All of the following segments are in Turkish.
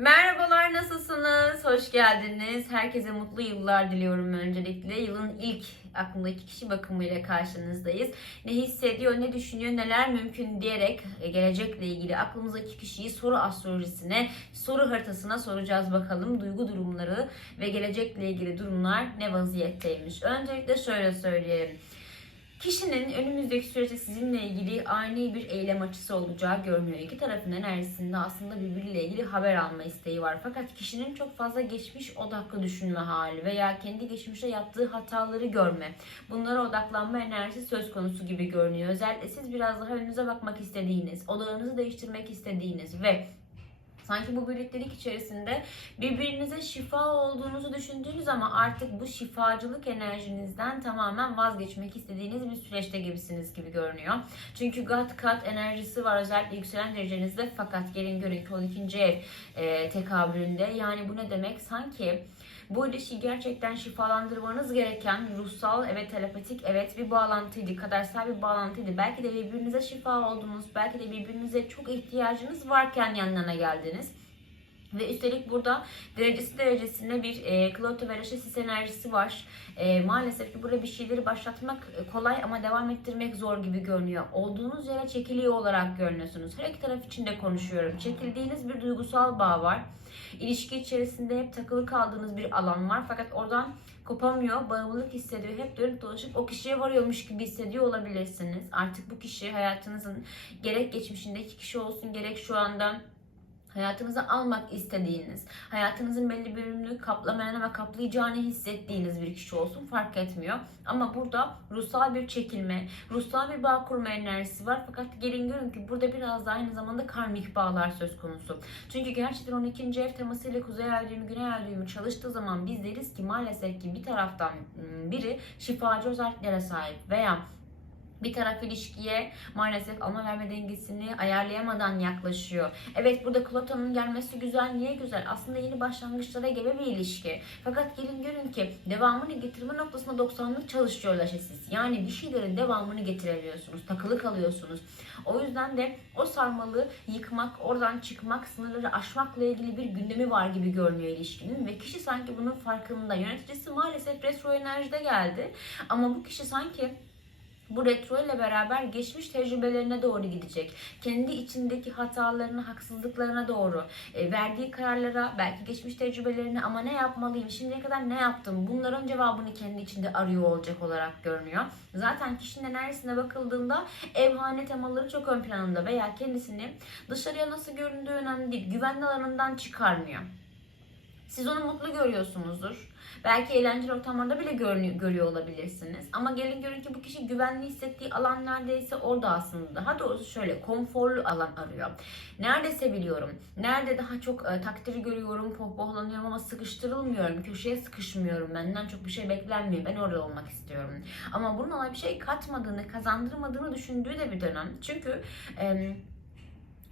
Merhabalar nasılsınız? Hoş geldiniz. Herkese mutlu yıllar diliyorum öncelikle. Yılın ilk aklımdaki kişi bakımıyla karşınızdayız. Ne hissediyor, ne düşünüyor, neler mümkün diyerek e, gelecekle ilgili aklımızdaki kişiyi soru astrolojisine, soru haritasına soracağız bakalım. Duygu durumları ve gelecekle ilgili durumlar ne vaziyetteymiş. Öncelikle şöyle söyleyelim. Kişinin önümüzdeki süreçte sizinle ilgili ani bir eylem açısı olacağı görünüyor. İki tarafın enerjisinde aslında birbiriyle ilgili haber alma isteği var. Fakat kişinin çok fazla geçmiş odaklı düşünme hali veya kendi geçmişte yaptığı hataları görme. Bunlara odaklanma enerjisi söz konusu gibi görünüyor. Özellikle siz biraz daha önünüze bakmak istediğiniz, odağınızı değiştirmek istediğiniz ve Sanki bu birliktelik içerisinde birbirinize şifa olduğunuzu düşündüğünüz ama artık bu şifacılık enerjinizden tamamen vazgeçmek istediğiniz bir süreçte gibisiniz gibi görünüyor. Çünkü gat kat enerjisi var özellikle yükselen derecenizde fakat gelin görün ki 12. ev e, tekabülünde. Yani bu ne demek? Sanki bu ilişkiyi gerçekten şifalandırmanız gereken ruhsal, evet telepatik, evet bir bağlantıydı, kadersel bir bağlantıydı. Belki de birbirinize şifa oldunuz, belki de birbirinize çok ihtiyacınız varken yan yana geldiniz. Ve üstelik burada derecesi derecesinde bir e, Kloto ve enerjisi var. E, maalesef ki burada bir şeyleri başlatmak e, kolay ama devam ettirmek zor gibi görünüyor. Olduğunuz yere çekiliyor olarak görünüyorsunuz. Her iki taraf için de konuşuyorum. Çekildiğiniz bir duygusal bağ var. İlişki içerisinde hep takılı kaldığınız bir alan var. Fakat oradan kopamıyor, bağımlılık hissediyor. Hep dönüp dolaşıp o kişiye varıyormuş gibi hissediyor olabilirsiniz. Artık bu kişi hayatınızın gerek geçmişindeki kişi olsun gerek şu anda hayatınıza almak istediğiniz, hayatınızın belli bir bölümünü kaplamayana ve kaplayacağını hissettiğiniz bir kişi olsun fark etmiyor. Ama burada ruhsal bir çekilme, ruhsal bir bağ kurma enerjisi var. Fakat gelin görün ki burada biraz da aynı zamanda karmik bağlar söz konusu. Çünkü gerçekten 12. ev temasıyla kuzey ay düğümü, güney ay düğümü çalıştığı zaman biz deriz ki maalesef ki bir taraftan ım, biri şifacı özelliklere sahip veya bir taraf ilişkiye maalesef alma verme dengesini ayarlayamadan yaklaşıyor. Evet burada Plüton'un gelmesi güzel. Niye güzel? Aslında yeni başlangıçlara gebe bir ilişki. Fakat gelin görün ki devamını getirme noktasında 90'lık çalışıyorlar siz. Yani bir şeylerin devamını getirebiliyorsunuz. Takılı kalıyorsunuz. O yüzden de o sarmalı yıkmak, oradan çıkmak, sınırları aşmakla ilgili bir gündemi var gibi görünüyor ilişkinin. Ve kişi sanki bunun farkında. Yöneticisi maalesef retro enerjide geldi. Ama bu kişi sanki bu retro ile beraber geçmiş tecrübelerine doğru gidecek. Kendi içindeki hatalarına, haksızlıklarına doğru, e, verdiği kararlara, belki geçmiş tecrübelerine ama ne yapmalıyım, şimdiye kadar ne yaptım, bunların cevabını kendi içinde arıyor olacak olarak görünüyor. Zaten kişinin enerjisine bakıldığında evhane temaları çok ön planında veya kendisini dışarıya nasıl göründüğü önemli değil, güvenli alanından çıkarmıyor. Siz onu mutlu görüyorsunuzdur. Belki eğlenceli ortamlarda bile görünüyor, görüyor olabilirsiniz. Ama gelin görün ki bu kişi güvenli hissettiği alan neredeyse orada aslında. Daha doğrusu şöyle konforlu alan arıyor. Nerede seviliyorum? Nerede daha çok e, takdiri görüyorum, pohpohlanıyorum ama sıkıştırılmıyorum. Köşeye sıkışmıyorum. Benden çok bir şey beklenmiyor. Ben orada olmak istiyorum. Ama bunun ona bir şey katmadığını, kazandırmadığını düşündüğü de bir dönem. Çünkü... E,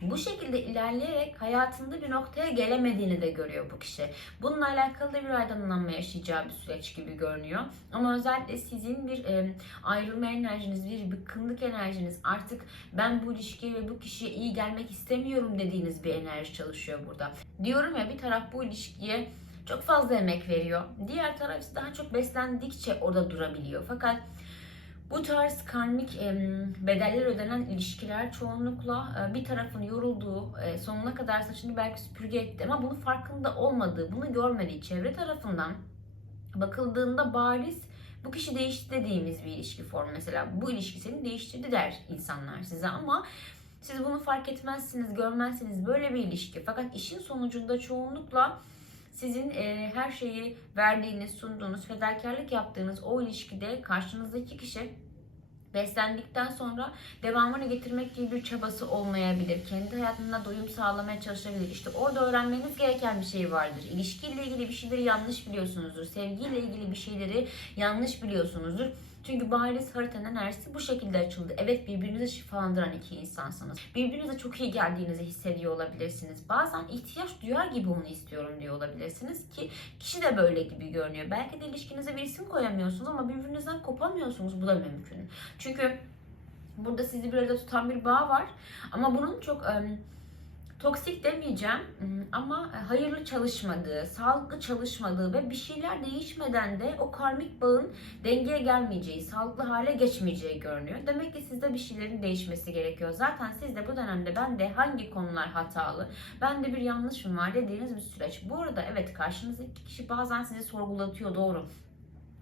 bu şekilde ilerleyerek hayatında bir noktaya gelemediğini de görüyor bu kişi. Bununla alakalı da bir aydınlanma yaşayacağı bir süreç gibi görünüyor. Ama özellikle sizin bir e, ayrılma enerjiniz, bir bıkkınlık enerjiniz, artık ben bu ilişkiye ve bu kişiye iyi gelmek istemiyorum dediğiniz bir enerji çalışıyor burada. Diyorum ya bir taraf bu ilişkiye çok fazla emek veriyor. Diğer taraf daha çok beslendikçe orada durabiliyor. Fakat bu tarz karmik bedeller ödenen ilişkiler çoğunlukla e, bir tarafın yorulduğu, e, sonuna kadar saçını belki süpürge etti ama bunun farkında olmadığı, bunu görmediği çevre tarafından bakıldığında bariz bu kişi değişti dediğimiz bir ilişki formu mesela. Bu ilişki seni değiştirdi der insanlar size ama siz bunu fark etmezsiniz, görmezsiniz böyle bir ilişki. Fakat işin sonucunda çoğunlukla sizin e, her şeyi verdiğiniz, sunduğunuz, fedakarlık yaptığınız o ilişkide karşınızdaki kişi beslendikten sonra devamını getirmek gibi bir çabası olmayabilir. Kendi hayatında doyum sağlamaya çalışabilir. İşte orada öğrenmeniz gereken bir şey vardır. İlişkiyle ilgili bir şeyleri yanlış biliyorsunuzdur. Sevgiyle ilgili bir şeyleri yanlış biliyorsunuzdur. Çünkü bariz haritanın enerjisi bu şekilde açıldı. Evet birbirinizi şifalandıran iki insansınız. Birbirinize çok iyi geldiğinizi hissediyor olabilirsiniz. Bazen ihtiyaç duyar gibi onu istiyorum diyor olabilirsiniz ki kişi de böyle gibi görünüyor. Belki de ilişkinize bir isim koyamıyorsunuz ama birbirinizden kopamıyorsunuz. Bu da mümkün. Çünkü burada sizi bir arada tutan bir bağ var. Ama bunun çok toksik demeyeceğim ım, ama hayırlı çalışmadığı, sağlıklı çalışmadığı ve bir şeyler değişmeden de o karmik bağın dengeye gelmeyeceği, sağlıklı hale geçmeyeceği görünüyor. Demek ki sizde bir şeylerin değişmesi gerekiyor. Zaten siz de bu dönemde ben de hangi konular hatalı, ben de bir yanlışım var dediğiniz bir süreç. Bu arada evet karşınızdaki kişi bazen sizi sorgulatıyor doğru.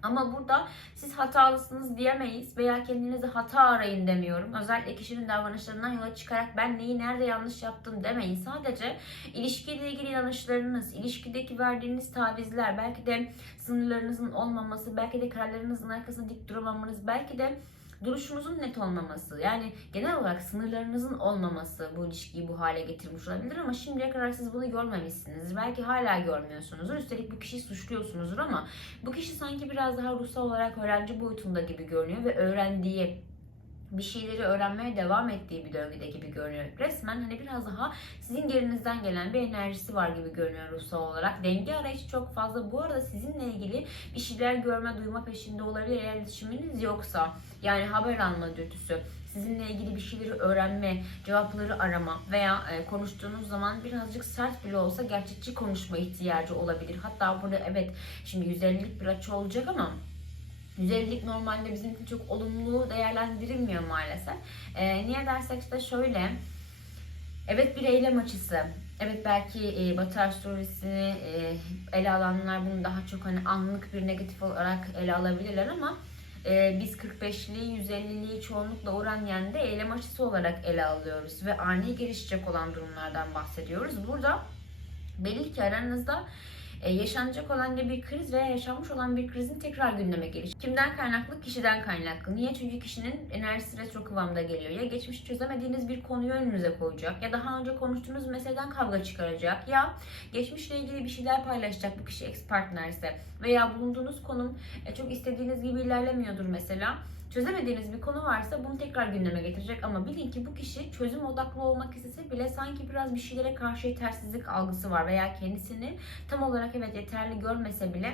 Ama burada siz hatalısınız diyemeyiz veya kendinize hata arayın demiyorum. Özellikle kişinin davranışlarından yola çıkarak ben neyi nerede yanlış yaptım demeyin. Sadece ilişkiyle ilgili yanlışlarınız, ilişkideki verdiğiniz tavizler, belki de sınırlarınızın olmaması, belki de kararlarınızın arkasında dik duramamanız, belki de duruşunuzun net olmaması yani genel olarak sınırlarınızın olmaması bu ilişkiyi bu hale getirmiş olabilir ama şimdiye kadar siz bunu görmemişsiniz. Belki hala görmüyorsunuzdur. Üstelik bu kişiyi suçluyorsunuzdur ama bu kişi sanki biraz daha ruhsal olarak öğrenci boyutunda gibi görünüyor ve öğrendiği bir şeyleri öğrenmeye devam ettiği bir döngüde gibi görünüyor. Resmen hani biraz daha sizin gerinizden gelen bir enerjisi var gibi görünüyor ruhsal olarak. Denge arayışı çok fazla. Bu arada sizinle ilgili bir şeyler görme, duyma peşinde olabilir iletişiminiz yoksa. Yani haber alma dürtüsü, sizinle ilgili bir şeyleri öğrenme, cevapları arama veya e, konuştuğunuz zaman birazcık sert bile olsa gerçekçi konuşma ihtiyacı olabilir. Hatta burada evet şimdi 150'lik bir açı olacak ama Güzellik normalde bizim için çok olumlu değerlendirilmiyor maalesef. Ee, niye dersek işte şöyle. Evet bir eylem açısı. Evet belki e, Batı astrolojisini e, ele alanlar bunu daha çok hani anlık bir negatif olarak ele alabilirler ama e, biz 45'liği, 150'liği çoğunlukla oran yende eylem açısı olarak ele alıyoruz ve ani gelişecek olan durumlardan bahsediyoruz. Burada belli ki aranızda e, yaşanacak olan bir kriz veya yaşanmış olan bir krizin tekrar gündeme gelişi. Kimden kaynaklı? Kişiden kaynaklı. Niye? Çünkü kişinin enerjisi retro kıvamda geliyor. Ya geçmiş çözemediğiniz bir konuyu önünüze koyacak ya daha önce konuştuğunuz meseleden kavga çıkaracak ya geçmişle ilgili bir şeyler paylaşacak bu kişi ex partnerse veya bulunduğunuz konum e, çok istediğiniz gibi ilerlemiyordur mesela çözemediğiniz bir konu varsa bunu tekrar gündeme getirecek. Ama bilin ki bu kişi çözüm odaklı olmak istese bile sanki biraz bir şeylere karşı yetersizlik algısı var veya kendisini tam olarak evet yeterli görmese bile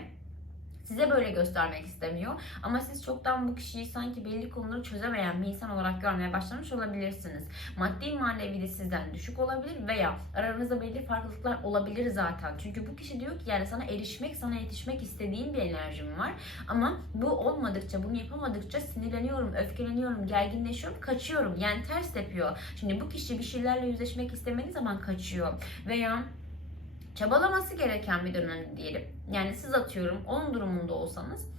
size böyle göstermek istemiyor. Ama siz çoktan bu kişiyi sanki belli konuları çözemeyen bir insan olarak görmeye başlamış olabilirsiniz. Maddi manevi de sizden düşük olabilir veya aranızda belli farklılıklar olabilir zaten. Çünkü bu kişi diyor ki yani sana erişmek, sana yetişmek istediğim bir enerjim var. Ama bu olmadıkça, bunu yapamadıkça sinirleniyorum, öfkeleniyorum, gerginleşiyorum, kaçıyorum. Yani ters yapıyor. Şimdi bu kişi bir şeylerle yüzleşmek istemediği zaman kaçıyor. Veya çabalaması gereken bir dönem diyelim. Yani siz atıyorum onun durumunda olsanız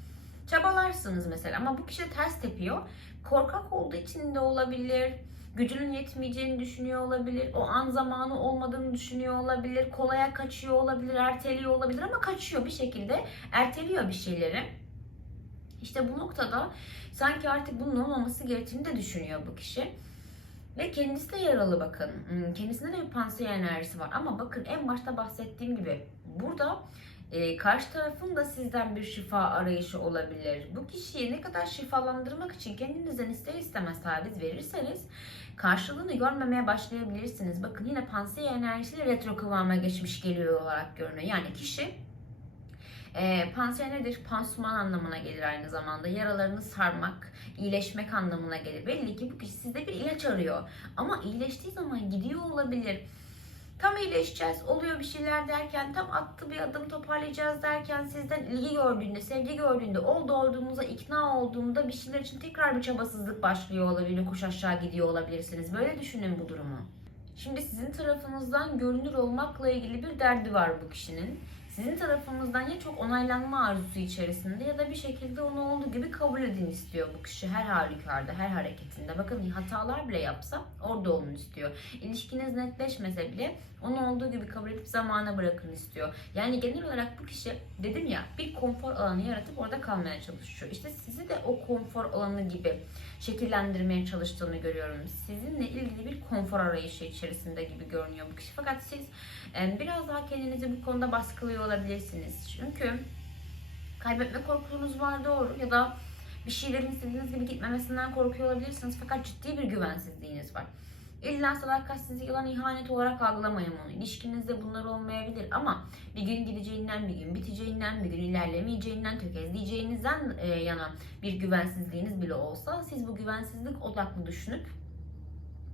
çabalarsınız mesela ama bu kişi ters tepiyor. Korkak olduğu için de olabilir. Gücünün yetmeyeceğini düşünüyor olabilir. O an zamanı olmadığını düşünüyor olabilir. Kolaya kaçıyor olabilir, erteliyor olabilir ama kaçıyor bir şekilde. Erteliyor bir şeyleri. İşte bu noktada sanki artık bunun olmaması gerektiğini de düşünüyor bu kişi. Ve kendisi de yaralı bakın. Hmm, Kendisinde de bir pansiye enerjisi var. Ama bakın en başta bahsettiğim gibi burada e, karşı tarafın da sizden bir şifa arayışı olabilir. Bu kişiyi ne kadar şifalandırmak için kendinizden ister istemez taviz verirseniz karşılığını görmemeye başlayabilirsiniz. Bakın yine pansiye enerjisiyle retro kıvama geçmiş geliyor olarak görünüyor. Yani kişi e, pansiye nedir? Pansuman anlamına gelir aynı zamanda. Yaralarını sarmak, iyileşmek anlamına gelir. Belli ki bu kişi sizde bir ilaç arıyor. Ama iyileştiği zaman gidiyor olabilir. Tam iyileşeceğiz, oluyor bir şeyler derken, tam attı bir adım toparlayacağız derken sizden ilgi gördüğünde, sevgi gördüğünde, oldu olduğunuza ikna olduğunda bir şeyler için tekrar bir çabasızlık başlıyor olabilir, kuş aşağı gidiyor olabilirsiniz. Böyle düşünün bu durumu. Şimdi sizin tarafınızdan görünür olmakla ilgili bir derdi var bu kişinin sizin tarafınızdan ya çok onaylanma arzusu içerisinde ya da bir şekilde onu olduğu gibi kabul edin istiyor bu kişi her halükarda, her hareketinde. Bakın hatalar bile yapsa orada olun istiyor. İlişkiniz netleşmese bile onu olduğu gibi kabul edip zamana bırakın istiyor. Yani genel olarak bu kişi dedim ya bir konfor alanı yaratıp orada kalmaya çalışıyor. İşte sizi de o konfor alanı gibi şekillendirmeye çalıştığını görüyorum. Sizinle ilgili bir konfor arayışı içerisinde gibi görünüyor bu kişi. Fakat siz biraz daha kendinizi bu konuda baskılıyor olabilirsiniz. Çünkü kaybetme korkunuz var doğru ya da bir şeylerin istediğiniz gibi gitmemesinden korkuyor olabilirsiniz. Fakat ciddi bir güvensizliğiniz var. İlla sadakatsizlik yalan ihanet olarak algılamayın onu. İlişkinizde bunlar olmayabilir ama bir gün gideceğinden, bir gün biteceğinden, bir gün ilerlemeyeceğinden, tökezleyeceğinizden e, yana bir güvensizliğiniz bile olsa siz bu güvensizlik odaklı düşünüp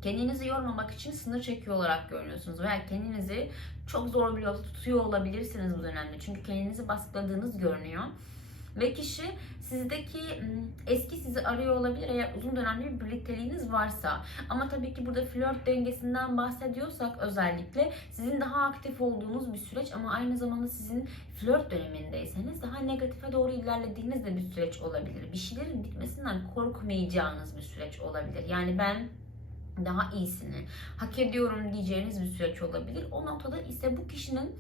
kendinizi yormamak için sınır çekiyor olarak görünüyorsunuz veya kendinizi çok zor bir yolda tutuyor olabilirsiniz bu dönemde. Çünkü kendinizi baskıladığınız görünüyor. Ve kişi sizdeki eski sizi arıyor olabilir eğer uzun dönemli bir birlikteliğiniz varsa. Ama tabii ki burada flört dengesinden bahsediyorsak özellikle sizin daha aktif olduğunuz bir süreç ama aynı zamanda sizin flört dönemindeyseniz daha negatife doğru ilerlediğiniz de bir süreç olabilir. Bir şeylerin bitmesinden korkmayacağınız bir süreç olabilir. Yani ben daha iyisini hak ediyorum diyeceğiniz bir süreç olabilir. O noktada ise bu kişinin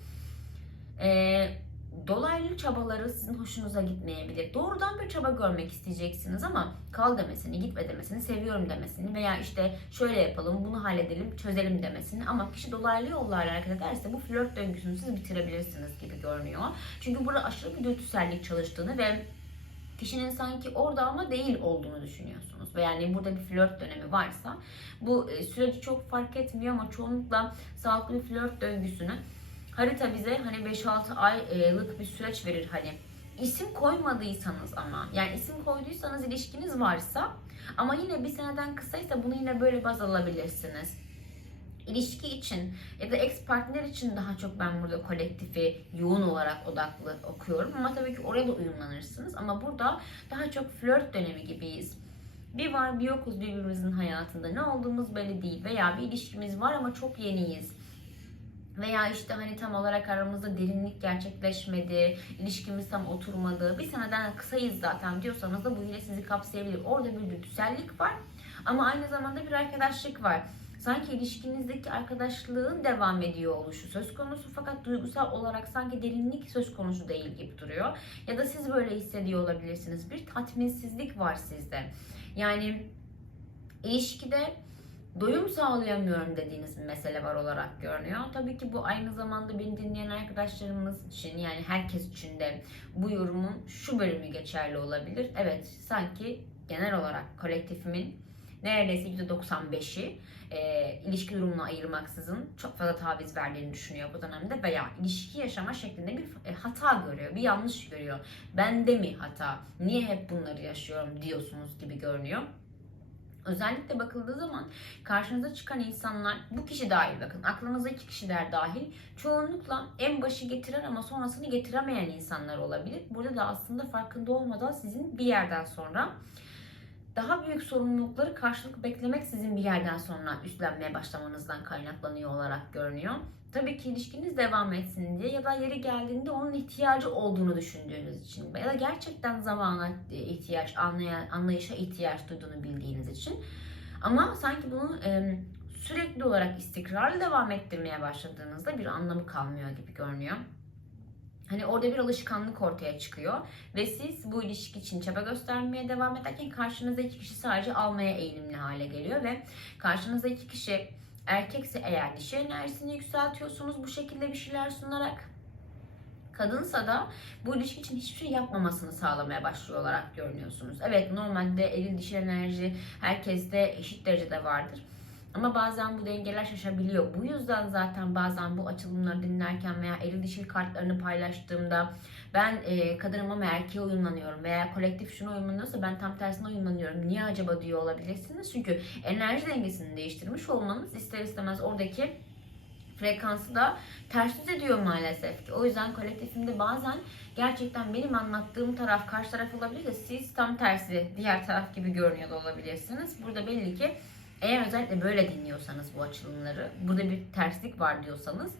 eee dolaylı çabaları sizin hoşunuza gitmeyebilir. Doğrudan bir çaba görmek isteyeceksiniz ama kal demesini, gitme demesini, seviyorum demesini veya işte şöyle yapalım, bunu halledelim, çözelim demesini ama kişi dolaylı yollarla hareket ederse bu flört döngüsünü siz bitirebilirsiniz gibi görünüyor. Çünkü burada aşırı bir dürtüsellik çalıştığını ve kişinin sanki orada ama değil olduğunu düşünüyorsunuz. Ve yani burada bir flört dönemi varsa bu e, süreci çok fark etmiyor ama çoğunlukla sağlıklı bir flört döngüsünü harita bize hani 5-6 aylık bir süreç verir hani. İsim koymadıysanız ama yani isim koyduysanız ilişkiniz varsa ama yine bir seneden kısaysa bunu yine böyle baz alabilirsiniz. İlişki için ya da ex partner için daha çok ben burada kolektifi yoğun olarak odaklı okuyorum. Ama tabii ki oraya da uyumlanırsınız. Ama burada daha çok flört dönemi gibiyiz. Bir var bir yokuz birbirimizin hayatında. Ne olduğumuz belli değil. Veya bir ilişkimiz var ama çok yeniyiz veya işte hani tam olarak aramızda derinlik gerçekleşmedi, ilişkimiz tam oturmadı, bir seneden kısayız zaten diyorsanız da bu yine sizi kapsayabilir. Orada bir dürtüsellik var ama aynı zamanda bir arkadaşlık var. Sanki ilişkinizdeki arkadaşlığın devam ediyor oluşu söz konusu fakat duygusal olarak sanki derinlik söz konusu değil gibi duruyor. Ya da siz böyle hissediyor olabilirsiniz. Bir tatminsizlik var sizde. Yani ilişkide doyum sağlayamıyorum dediğiniz bir mesele var olarak görünüyor. Tabii ki bu aynı zamanda beni dinleyen arkadaşlarımız için yani herkes için de bu yorumun şu bölümü geçerli olabilir. Evet sanki genel olarak kolektifimin neredeyse %95'i e, ilişki durumunu ayırmaksızın çok fazla taviz verdiğini düşünüyor bu dönemde veya ilişki yaşama şeklinde bir e, hata görüyor, bir yanlış görüyor. Bende mi hata? Niye hep bunları yaşıyorum diyorsunuz gibi görünüyor. Özellikle bakıldığı zaman karşınıza çıkan insanlar, bu kişi dahil bakın, aklınıza iki kişiler dahil, çoğunlukla en başı getiren ama sonrasını getiremeyen insanlar olabilir. Burada da aslında farkında olmadan sizin bir yerden sonra daha büyük sorumlulukları karşılık beklemek sizin bir yerden sonra üstlenmeye başlamanızdan kaynaklanıyor olarak görünüyor. Tabii ki ilişkiniz devam etsin diye ya da yeri geldiğinde onun ihtiyacı olduğunu düşündüğünüz için ya da gerçekten zamana ihtiyaç, anlaya, anlayışa ihtiyaç duyduğunu bildiğiniz için. Ama sanki bunu e, sürekli olarak istikrarlı devam ettirmeye başladığınızda bir anlamı kalmıyor gibi görünüyor. Hani orada bir alışkanlık ortaya çıkıyor ve siz bu ilişki için çaba göstermeye devam ederken karşınızda iki kişi sadece almaya eğilimli hale geliyor ve karşınızda iki kişi erkekse eğer dişi enerjisini yükseltiyorsunuz bu şekilde bir şeyler sunarak kadınsa da bu ilişki için hiçbir şey yapmamasını sağlamaya başlıyor olarak görünüyorsunuz. Evet normalde eril dişi enerji herkeste eşit derecede vardır. Ama bazen bu dengeler şaşabiliyor. Bu yüzden zaten bazen bu açılımları dinlerken veya eril dişil kartlarını paylaştığımda ben e, kadınım ama erkeğe uyumlanıyorum veya kolektif şuna uyumlanıyorsa ben tam tersine uyumlanıyorum. Niye acaba diyor olabilirsiniz. Çünkü enerji dengesini değiştirmiş olmanız ister istemez oradaki frekansı da ters yüz ediyor maalesef ki. O yüzden kolektifimde bazen gerçekten benim anlattığım taraf karşı taraf olabilir de siz tam tersi diğer taraf gibi görünüyor da olabilirsiniz. Burada belli ki eğer özellikle böyle dinliyorsanız bu açılımları, burada bir terslik var diyorsanız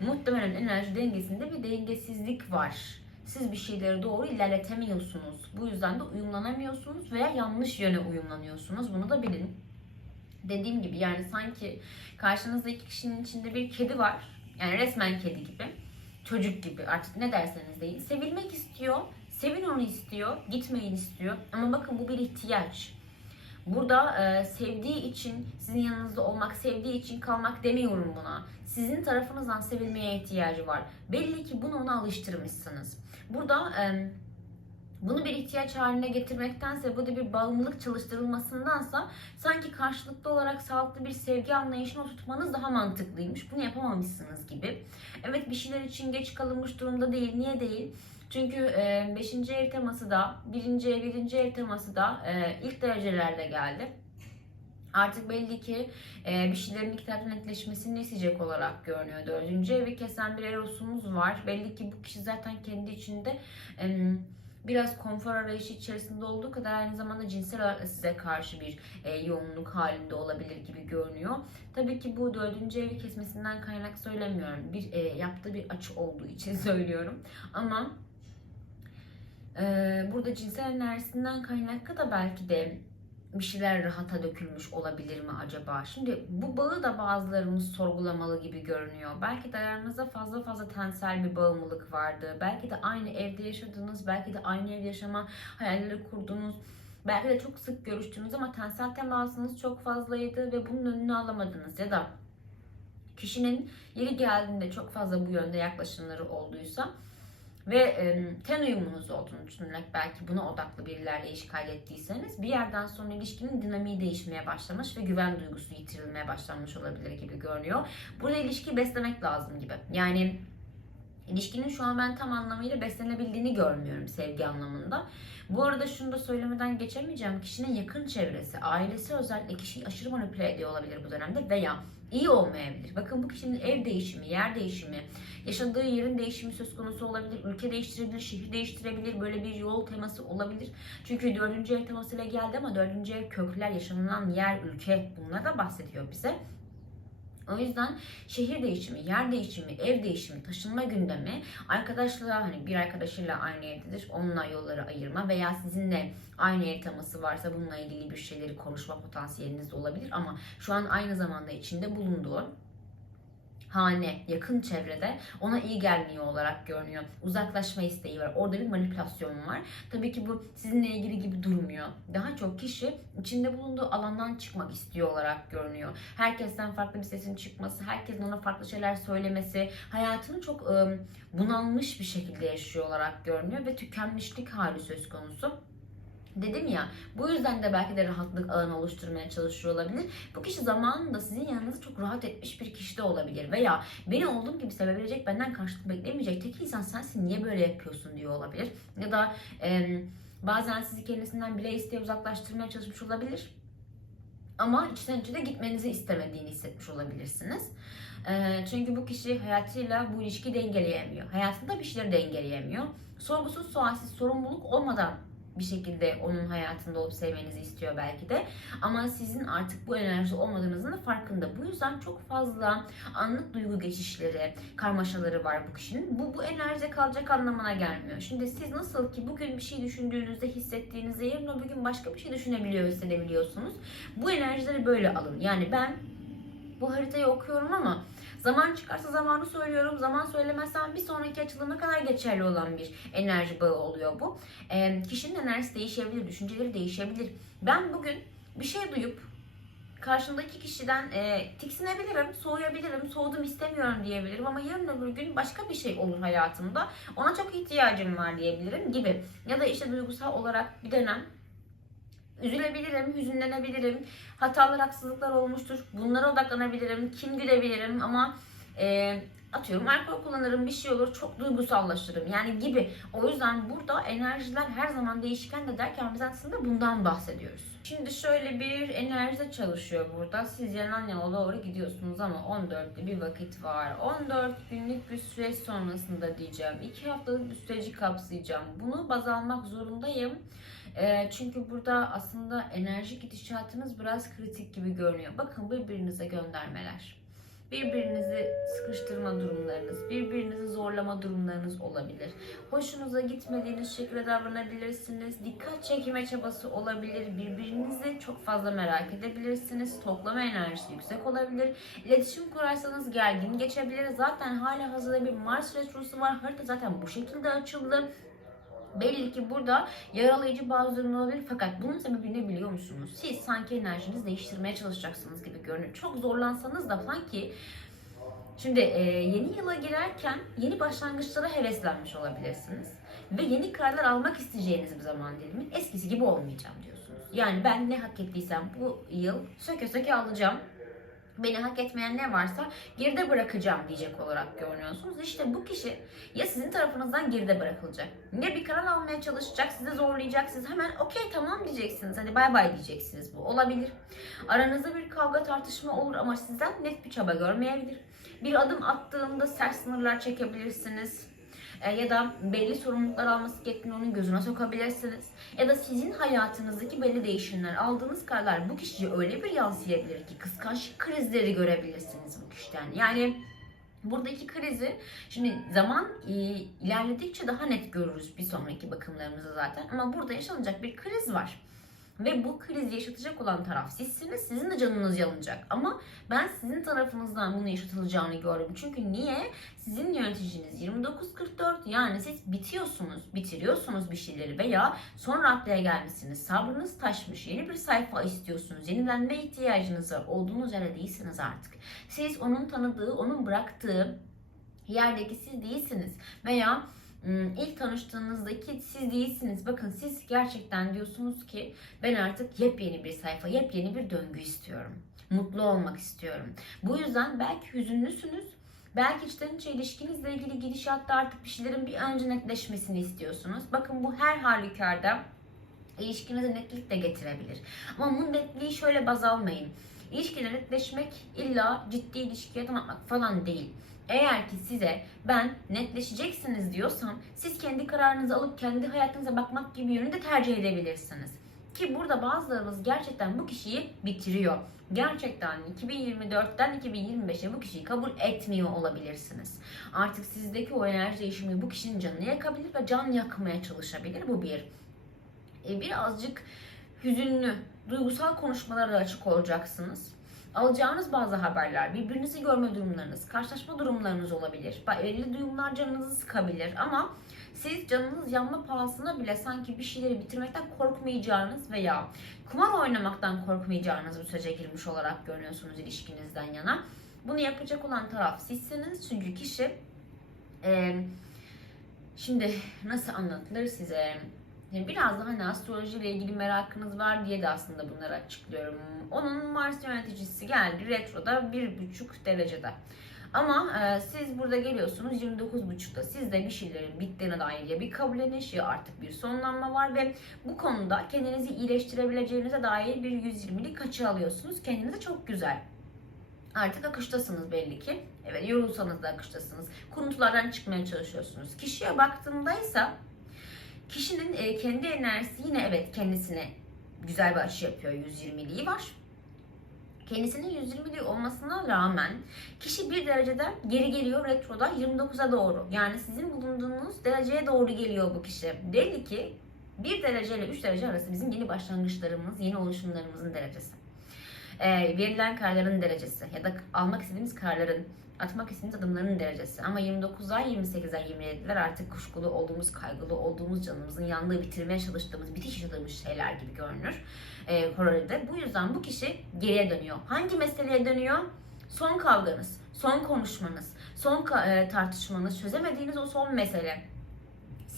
muhtemelen enerji dengesinde bir dengesizlik var. Siz bir şeyleri doğru ilerletemiyorsunuz. Bu yüzden de uyumlanamıyorsunuz veya yanlış yöne uyumlanıyorsunuz. Bunu da bilin. Dediğim gibi yani sanki karşınızda iki kişinin içinde bir kedi var. Yani resmen kedi gibi. Çocuk gibi artık ne derseniz deyin. Sevilmek istiyor. Sevin onu istiyor. Gitmeyin istiyor. Ama bakın bu bir ihtiyaç. Burada e, sevdiği için sizin yanınızda olmak, sevdiği için kalmak demiyorum buna. Sizin tarafınızdan sevilmeye ihtiyacı var. Belli ki bunu ona alıştırmışsınız. Burada e, bunu bir ihtiyaç haline getirmektense, burada bir bağımlılık çalıştırılmasındansa sanki karşılıklı olarak sağlıklı bir sevgi anlayışını oturtmanız daha mantıklıymış. Bunu yapamamışsınız gibi. Evet bir şeyler için geç kalınmış durumda değil. Niye değil? Çünkü 5. E, ev teması da 1. ev, 1. ev teması da e, ilk derecelerde geldi. Artık belli ki e, bir şeylerin taraftan netleşmesini isteyecek olarak görünüyor. Dördüncü evi kesen bir erosumuz var. Belli ki bu kişi zaten kendi içinde em, biraz konfor arayışı içerisinde olduğu kadar aynı zamanda cinsel olarak da size karşı bir e, yoğunluk halinde olabilir gibi görünüyor. Tabii ki bu dördüncü evi kesmesinden kaynak söylemiyorum. Bir e, yaptığı bir açı olduğu için söylüyorum. Ama e, burada cinsel enerjisinden kaynaklı da belki de bir şeyler rahata dökülmüş olabilir mi acaba? Şimdi bu bağı da bazılarımız sorgulamalı gibi görünüyor. Belki de aranızda fazla fazla tensel bir bağımlılık vardı. Belki de aynı evde yaşadınız, belki de aynı ev yaşama hayalleri kurdunuz. Belki de çok sık görüştünüz ama tensel temasınız çok fazlaydı ve bunun önünü alamadınız. Ya da kişinin yeri geldiğinde çok fazla bu yönde yaklaşımları olduysa ve e, ten uyumunuz olduğunu düşünerek belki buna odaklı birilerle ilişki kaydettiyseniz bir yerden sonra ilişkinin dinamiği değişmeye başlamış ve güven duygusu yitirilmeye başlanmış olabilir gibi görünüyor. Burada ilişkiyi beslemek lazım gibi. Yani ilişkinin şu an ben tam anlamıyla beslenebildiğini görmüyorum sevgi anlamında. Bu arada şunu da söylemeden geçemeyeceğim. Kişinin yakın çevresi, ailesi özellikle kişiyi aşırı manipüle ediyor olabilir bu dönemde veya iyi olmayabilir. Bakın bu kişinin ev değişimi, yer değişimi, yaşadığı yerin değişimi söz konusu olabilir. Ülke değiştirebilir, şehir değiştirebilir. Böyle bir yol teması olabilir. Çünkü dördüncü ev temasıyla geldi ama dördüncü ev kökler, yaşanılan yer, ülke bunlar da bahsediyor bize. O yüzden şehir değişimi, yer değişimi, ev değişimi, taşınma gündemi, arkadaşla hani bir arkadaşıyla aynı evdedir, onunla yolları ayırma veya sizinle aynı ev teması varsa bununla ilgili bir şeyleri konuşma potansiyeliniz olabilir ama şu an aynı zamanda içinde bulunduğu hane, yakın çevrede ona iyi gelmiyor olarak görünüyor. Uzaklaşma isteği var. Orada bir manipülasyon var. Tabii ki bu sizinle ilgili gibi durmuyor. Daha çok kişi içinde bulunduğu alandan çıkmak istiyor olarak görünüyor. Herkesten farklı bir sesin çıkması, herkesin ona farklı şeyler söylemesi, hayatını çok ıı, bunalmış bir şekilde yaşıyor olarak görünüyor ve tükenmişlik hali söz konusu. Dedim ya bu yüzden de belki de rahatlık alanı oluşturmaya çalışıyor olabilir. Bu kişi zamanında sizin yanınızda çok rahat etmiş bir kişi de olabilir. Veya beni olduğum gibi sevebilecek, benden karşılık beklemeyecek tek insan sensin niye böyle yapıyorsun diyor olabilir. Ya da e, bazen sizi kendisinden bile isteye uzaklaştırmaya çalışmış olabilir. Ama içten içe de gitmenizi istemediğini hissetmiş olabilirsiniz. Çünkü bu kişi hayatıyla bu ilişkiyi dengeleyemiyor. Hayatında bir şeyleri dengeleyemiyor. Sorgusuz sualsiz sorumluluk olmadan bir şekilde onun hayatında olup sevmenizi istiyor belki de. Ama sizin artık bu enerji olmadığınızın da farkında. Bu yüzden çok fazla anlık duygu geçişleri, karmaşaları var bu kişinin. Bu, bu enerjide kalacak anlamına gelmiyor. Şimdi siz nasıl ki bugün bir şey düşündüğünüzde, hissettiğinizde yarın öbür gün başka bir şey düşünebiliyor, hissedebiliyorsunuz. Bu enerjileri böyle alın. Yani ben bu haritayı okuyorum ama Zaman çıkarsa zamanı söylüyorum. Zaman söylemezsem bir sonraki açılıma kadar geçerli olan bir enerji bağı oluyor bu. E, kişinin enerjisi değişebilir, düşünceleri değişebilir. Ben bugün bir şey duyup karşımdaki kişiden e, tiksinebilirim, soğuyabilirim, soğudum istemiyorum diyebilirim ama yarın öbür gün başka bir şey olur hayatımda. Ona çok ihtiyacım var diyebilirim gibi. Ya da işte duygusal olarak bir dönem üzülebilirim, hüzünlenebilirim. Hatalar, haksızlıklar olmuştur. Bunlara odaklanabilirim, kim gülebilirim ama e, atıyorum alkol kullanırım bir şey olur çok duygusallaşırım yani gibi. O yüzden burada enerjiler her zaman değişken de derken biz aslında bundan bahsediyoruz. Şimdi şöyle bir enerji çalışıyor burada. Siz yanan yola doğru gidiyorsunuz ama 14'lü bir vakit var. 14 günlük bir süreç sonrasında diyeceğim. 2 haftalık bir süreci kapsayacağım. Bunu baz almak zorundayım. E, çünkü burada aslında enerji gidişatınız biraz kritik gibi görünüyor. Bakın birbirinize göndermeler. Birbirinizi sıkıştırma durumlarınız, birbirinizi zorlama durumlarınız olabilir. Hoşunuza gitmediğiniz şekilde davranabilirsiniz. Dikkat çekme çabası olabilir. Birbirinizi çok fazla merak edebilirsiniz. Toplama enerjisi yüksek olabilir. İletişim kurarsanız gergin geçebilir. Zaten hala hazırda bir Mars retrosu var. Harita zaten bu şekilde açıldı. Belli ki burada yaralayıcı bazı durumlar olabilir fakat bunun sebebi ne biliyor musunuz? Siz sanki enerjinizi değiştirmeye çalışacaksınız gibi görünüyor. Çok zorlansanız da sanki Şimdi e, yeni yıla girerken yeni başlangıçlara heveslenmiş olabilirsiniz. Ve yeni kararlar almak isteyeceğiniz bir zaman dilimi eskisi gibi olmayacağım diyorsunuz. Yani ben ne hak ettiysem bu yıl söke söke alacağım beni hak etmeyen ne varsa geride bırakacağım diyecek olarak görünüyorsunuz. İşte bu kişi ya sizin tarafınızdan geride bırakılacak. Ya bir karar almaya çalışacak, sizi zorlayacak. Siz hemen okey tamam diyeceksiniz. Hadi bay bay diyeceksiniz. Bu olabilir. Aranızda bir kavga tartışma olur ama sizden net bir çaba görmeyebilir. Bir adım attığında sert sınırlar çekebilirsiniz. E, ya da belli sorumluluklar alması gerektiğini onun gözüne sokabilirsiniz. Ya da sizin hayatınızdaki belli değişimler, aldığınız kararlar bu kişiye öyle bir yansıyabilir ki kıskançlık krizleri görebilirsiniz bu kişiden. Yani buradaki krizi şimdi zaman e, ilerledikçe daha net görürüz bir sonraki bakımlarımızda zaten. Ama burada yaşanacak bir kriz var. Ve bu krizi yaşatacak olan taraf sizsiniz. Sizin de canınız yanacak. Ama ben sizin tarafınızdan bunu yaşatılacağını gördüm. Çünkü niye? Sizin yöneticiniz 2944 yani siz bitiyorsunuz, bitiriyorsunuz bir şeyleri veya son raddeye gelmişsiniz. Sabrınız taşmış, yeni bir sayfa istiyorsunuz. Yenilenme ihtiyacınız var. Olduğunuz yerde değilsiniz artık. Siz onun tanıdığı, onun bıraktığı yerdeki siz değilsiniz. Veya ilk tanıştığınızdaki siz değilsiniz. Bakın siz gerçekten diyorsunuz ki ben artık yepyeni bir sayfa, yepyeni bir döngü istiyorum. Mutlu olmak istiyorum. Bu yüzden belki hüzünlüsünüz. Belki içten içe ilişkinizle ilgili gidişatta artık bir şeylerin bir önce netleşmesini istiyorsunuz. Bakın bu her halükarda ilişkinize netlik de getirebilir. Ama bu netliği şöyle baz almayın. İlişkide netleşmek illa ciddi ilişkiye atmak falan değil. Eğer ki size ben netleşeceksiniz diyorsam siz kendi kararınızı alıp kendi hayatınıza bakmak gibi yönü de tercih edebilirsiniz. Ki burada bazılarınız gerçekten bu kişiyi bitiriyor. Gerçekten 2024'ten 2025'e bu kişiyi kabul etmiyor olabilirsiniz. Artık sizdeki o enerji değişimi bu kişinin canını yakabilir ve can yakmaya çalışabilir. Bu bir. E, birazcık hüzünlü, duygusal konuşmalara açık olacaksınız alacağınız bazı haberler, birbirinizi görme durumlarınız, karşılaşma durumlarınız olabilir. Belli duyumlar canınızı sıkabilir ama siz canınız yanma pahasına bile sanki bir şeyleri bitirmekten korkmayacağınız veya kumar oynamaktan korkmayacağınız bir sürece girmiş olarak görünüyorsunuz ilişkinizden yana. Bunu yapacak olan taraf sizsiniz çünkü kişi e, şimdi nasıl anlatılır size yani biraz da hani astrolojiyle ilgili merakınız var diye de aslında bunları açıklıyorum. Onun Mars yöneticisi geldi retroda bir buçuk derecede. Ama e, siz burada geliyorsunuz 29.5'ta sizde bir şeylerin bittiğine dair ya bir kabulleniş ya artık bir sonlanma var ve bu konuda kendinizi iyileştirebileceğinize dair bir 120'lik açı alıyorsunuz. Kendinize çok güzel. Artık akıştasınız belli ki. Evet yorulsanız da akıştasınız. Kuruntulardan çıkmaya çalışıyorsunuz. Kişiye baktığımdaysa Kişinin e, kendi enerjisi yine evet kendisine güzel bir açı yapıyor. 120'liği var. Kendisinin 120'liği olmasına rağmen kişi bir dereceden geri geliyor retroda 29'a doğru. Yani sizin bulunduğunuz dereceye doğru geliyor bu kişi. Belli ki 1 derece ile 3 derece arası bizim yeni başlangıçlarımız, yeni oluşumlarımızın derecesi. E, verilen kararların derecesi ya da almak istediğimiz kararların atmak istediğimiz adımların derecesi. Ama 29'lar, 28'ler, 27'ler artık kuşkulu olduğumuz, kaygılı olduğumuz, canımızın yandığı, bitirmeye çalıştığımız, bitiş yaşadığımız şeyler gibi görünür. E, hororide. Bu yüzden bu kişi geriye dönüyor. Hangi meseleye dönüyor? Son kavganız, son konuşmanız, son e, tartışmanız, çözemediğiniz o son mesele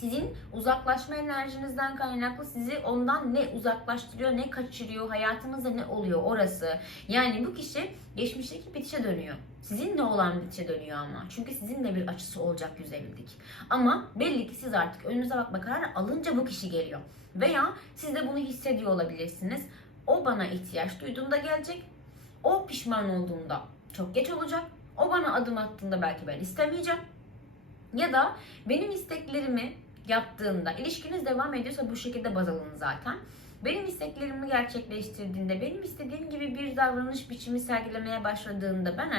sizin uzaklaşma enerjinizden kaynaklı sizi ondan ne uzaklaştırıyor, ne kaçırıyor, hayatınızda ne oluyor orası. Yani bu kişi geçmişteki bitişe dönüyor. Sizinle olan bitişe dönüyor ama. Çünkü sizinle bir açısı olacak yüzeylik. Ama belli ki siz artık önünüze bakma kararı alınca bu kişi geliyor. Veya siz de bunu hissediyor olabilirsiniz. O bana ihtiyaç duyduğunda gelecek. O pişman olduğunda çok geç olacak. O bana adım attığında belki ben istemeyeceğim. Ya da benim isteklerimi yaptığında, ilişkiniz devam ediyorsa bu şekilde baz alın zaten. Benim isteklerimi gerçekleştirdiğinde, benim istediğim gibi bir davranış biçimi sergilemeye başladığında ben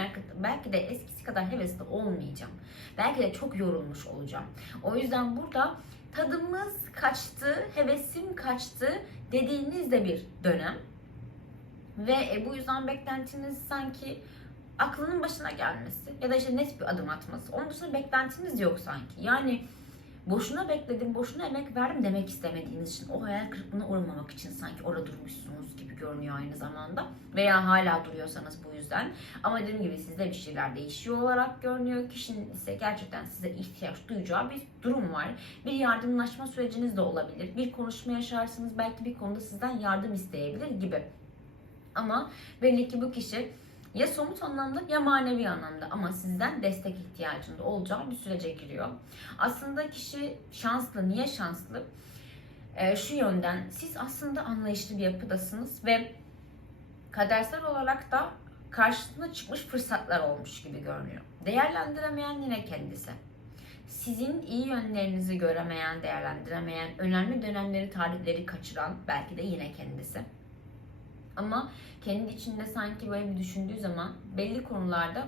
belki de eskisi kadar hevesli olmayacağım. Belki de çok yorulmuş olacağım. O yüzden burada tadımız kaçtı, hevesim kaçtı dediğiniz de bir dönem. Ve e, bu yüzden beklentiniz sanki aklının başına gelmesi ya da işte net bir adım atması. Onun dışında beklentiniz yok sanki. Yani boşuna bekledim, boşuna emek verdim demek istemediğiniz için, o hayal kırıklığına uğramamak için sanki orada durmuşsunuz gibi görünüyor aynı zamanda. Veya hala duruyorsanız bu yüzden. Ama dediğim gibi sizde bir şeyler değişiyor olarak görünüyor. Kişinin ise gerçekten size ihtiyaç duyacağı bir durum var. Bir yardımlaşma süreciniz de olabilir. Bir konuşma yaşarsınız, belki bir konuda sizden yardım isteyebilir gibi. Ama belli ki bu kişi Ya somut anlamda ya manevi anlamda ama sizden destek ihtiyacında olacağı bir sürece giriyor. Aslında kişi şanslı. Niye şanslı? Ee, şu yönden siz aslında anlayışlı bir yapıdasınız ve kadersel olarak da karşısına çıkmış fırsatlar olmuş gibi görünüyor. Değerlendiremeyen yine kendisi. Sizin iyi yönlerinizi göremeyen, değerlendiremeyen, önemli dönemleri, tarihleri kaçıran belki de yine kendisi. Ama kendi içinde sanki böyle bir düşündüğü zaman belli konularda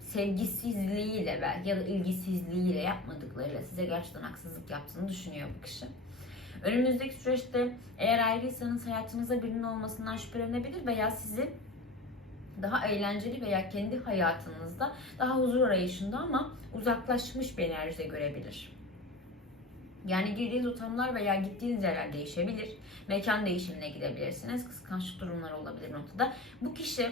sevgisizliğiyle belki ya da ilgisizliğiyle yapmadıklarıyla size gerçekten haksızlık yaptığını düşünüyor bu kişi. Önümüzdeki süreçte eğer ayrıysanız hayatınızda birinin olmasından şüphelenebilir veya sizi daha eğlenceli veya kendi hayatınızda daha huzur arayışında ama uzaklaşmış bir enerjide görebilir. Yani girdiğiniz ortamlar veya gittiğiniz yerler değişebilir. Mekan değişimine gidebilirsiniz. Kıskançlık durumları olabilir noktada. Bu kişi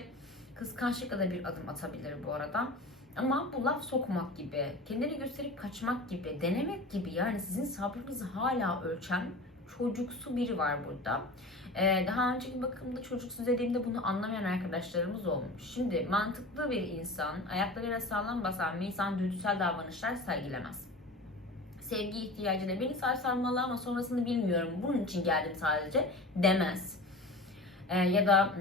kıskançlıkla da bir adım atabilir bu arada. Ama bu laf sokmak gibi, kendini gösterip kaçmak gibi, denemek gibi yani sizin sabrınızı hala ölçen çocuksu biri var burada. Ee, daha önceki bakımda çocuksu dediğimde bunu anlamayan arkadaşlarımız olmuş. Şimdi mantıklı bir insan, ayaklarıyla sağlam basan bir insan dürtüsel davranışlar sergilemez. Sevgi ihtiyacıyla beni sarsarmalı ama sonrasını bilmiyorum. Bunun için geldim sadece demez. Ee, ya da mm,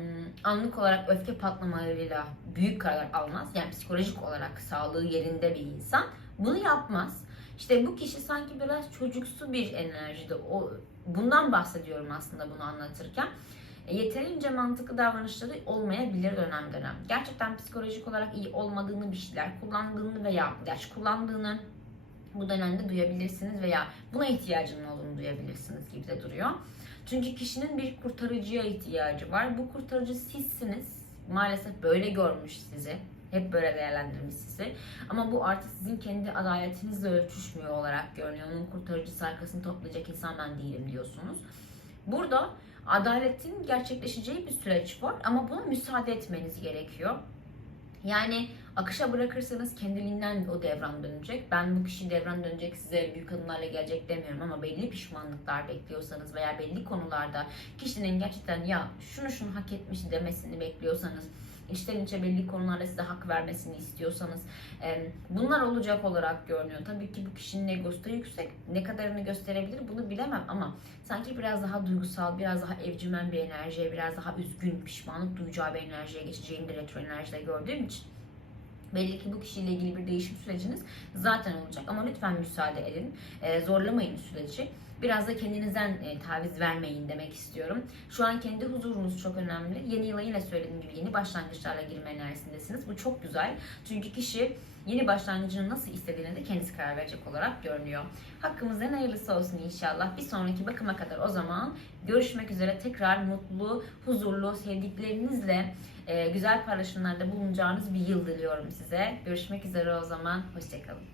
anlık olarak öfke patlamalarıyla büyük karar almaz. Yani psikolojik olarak sağlığı yerinde bir insan bunu yapmaz. İşte bu kişi sanki biraz çocuksu bir enerjide. O bundan bahsediyorum aslında bunu anlatırken. E, yeterince mantıklı davranışları olmayabilir dönem dönem. Gerçekten psikolojik olarak iyi olmadığını bir şeyler kullandığını veya ilaç kullandığını bu dönemde duyabilirsiniz veya buna ihtiyacının olduğunu duyabilirsiniz gibi de duruyor. Çünkü kişinin bir kurtarıcıya ihtiyacı var. Bu kurtarıcı sizsiniz. Maalesef böyle görmüş sizi. Hep böyle değerlendirmiş sizi. Ama bu artık sizin kendi adaletinizle örtüşmüyor olarak görünüyor. Onun kurtarıcısı arkasını toplayacak insan ben değilim diyorsunuz. Burada adaletin gerçekleşeceği bir süreç var ama buna müsaade etmeniz gerekiyor. Yani akışa bırakırsanız kendiliğinden o devran dönecek. Ben bu kişi devran dönecek size büyük adımlarla gelecek demiyorum ama belli pişmanlıklar bekliyorsanız veya belli konularda kişinin gerçekten ya şunu şunu hak etmiş demesini bekliyorsanız içten içe belli konularda size hak vermesini istiyorsanız e, bunlar olacak olarak görünüyor. Tabii ki bu kişinin egosu da yüksek. Ne kadarını gösterebilir bunu bilemem ama sanki biraz daha duygusal, biraz daha evcimen bir enerjiye, biraz daha üzgün, pişmanlık duyacağı bir enerjiye geçeceğini de retro enerjide gördüğüm için Belli ki bu kişiyle ilgili bir değişim süreciniz zaten olacak. Ama lütfen müsaade edin. E, zorlamayın süreci. Biraz da kendinizden e, taviz vermeyin demek istiyorum. Şu an kendi huzurunuz çok önemli. Yeni yıla yine söylediğim gibi yeni başlangıçlarla girme enerjisindesiniz. Bu çok güzel. Çünkü kişi yeni başlangıcını nasıl istediğine de kendisi karar verecek olarak görünüyor. Hakkımızda en hayırlısı olsun inşallah. Bir sonraki bakıma kadar o zaman görüşmek üzere. Tekrar mutlu, huzurlu, sevdiklerinizle güzel paylaşımlarda bulunacağınız bir yıl diliyorum size. Görüşmek üzere o zaman. Hoşçakalın.